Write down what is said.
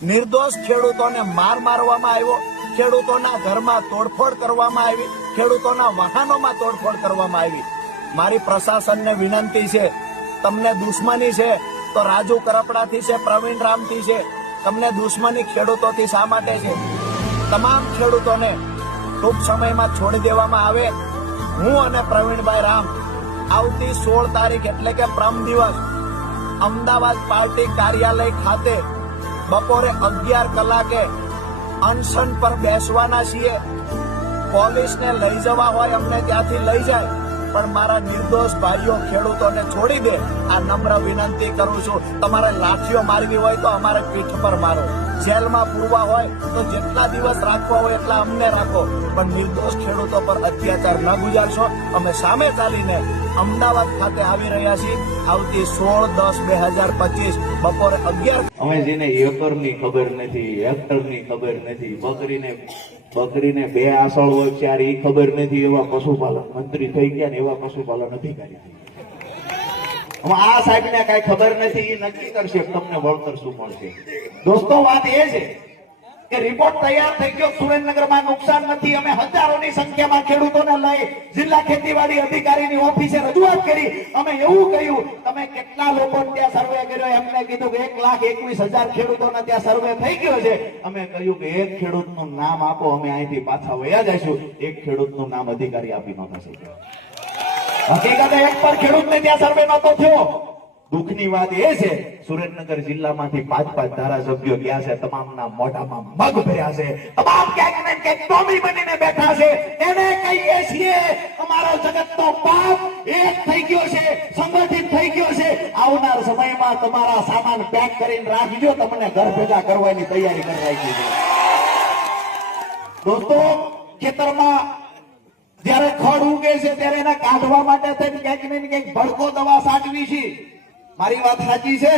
નિર્દોષ ખેડૂતોને માર મારવામાં આવ્યો, ખેડૂતોના ઘરમાં તોડફોડ કરવામાં આવી, ખેડૂતોના વાહનોમાં તોડફોડ કરવામાં આવી. મારી પ્રશાસનને વિનંતી છે. તમને દુશ્મની છે, તો રાજુ કરપડાથી છે, પ્રવીણ રામથી છે. તમને દુશ્મની ખેડૂતોથી શા માટે છે? તમામ ખેડૂતોને ટૂંક સમયમાં છોડી દેવામાં આવે. હું અને પ્રવીણભાઈ રામ આવતી સોળ તારીખ એટલે કે પ્રમ દિવસ અમદાવાદ પાર્ટી કાર્યાલય ખાતે બપોરે અગિયાર કલાકે અનશન પર બેસવાના છીએ. પોલીસને લઈ જવા હોય અમને ત્યાંથી લઈ જાય. પણ મારા નિર્દોષ ભાઈઓ ખેડૂતોને છોડી દે. આ નમ્ર વિનંતી કરું છું. તમારે લાઠીઓ મારવી હોય તો અમારે પીઠ પર મારો. જેલમાં પૂરવા હોય તો જેટલા દિવસ રાખવા હોય એટલા અમને રાખો. પણ નિર્દોષ ખેડૂતો પર અત્યાચાર ન ગુજારશો. અમે સામે ચાલીને અમદાવાદ ખાતે આવી રહ્યા છીએ આવતી સોળ દસ બે હજાર પચીસ બપોરે અગિયાર અમે જેને એકરની ખબર નથી, હેક્ટરની ખબર નથી, બકરીને બકરીને બે આસળ હોય ત્યારે એ ખબર નથી એવા પશુપાલન મંત્રી થઈ ગયા ને એવા પશુપાલન અધિકારી. હવે આ સાહેબને કઈ ખબર નથી એ નક્કી કરશે તમને વળતર શું મળશે દોસ્તો, વાત એ છે અમે કહ્યું કે એક એક ખેડૂતનું નામ આપો, અમે અહીંથી પાછા વયા જઈશું. એક ખેડૂતનું નામ અધિકારી આપી નહોતા શક્યા. હકીકતે એક પર ખેડૂતને ત્યાં સર્વે નતો થયો. દુઃખની વાત એ છે, સુરેન્દ્રનગર જિલ્લામાંથી પાંચ પાંચ ધારાસભ્યો ગયા છે, તમામના મોઢામાં મગ ભર્યા છે, તમામ ક્યાંક ને ટોમી બનીને બેઠા છે. એને કહીએ છીએ, અમારો જગતનો પાપ એક થઈ ગયો છે, સંગઠિત થઈ ગયો છે. આવનાર સમયમાં તમારા સામાન પેક કરીને રાખજો, તમને ઘર ભેગા કરવાની તૈયારી કરવાઈ છે દોસ્તો, ખેતરમાં જ્યારે ખડ ઉગે છે, ત્યારે એને કાઢવા માટે થઈને ક્યાંક ને ક્યાંક ભડકો દવા સાચવી છે. મારી વાત સાચી છે?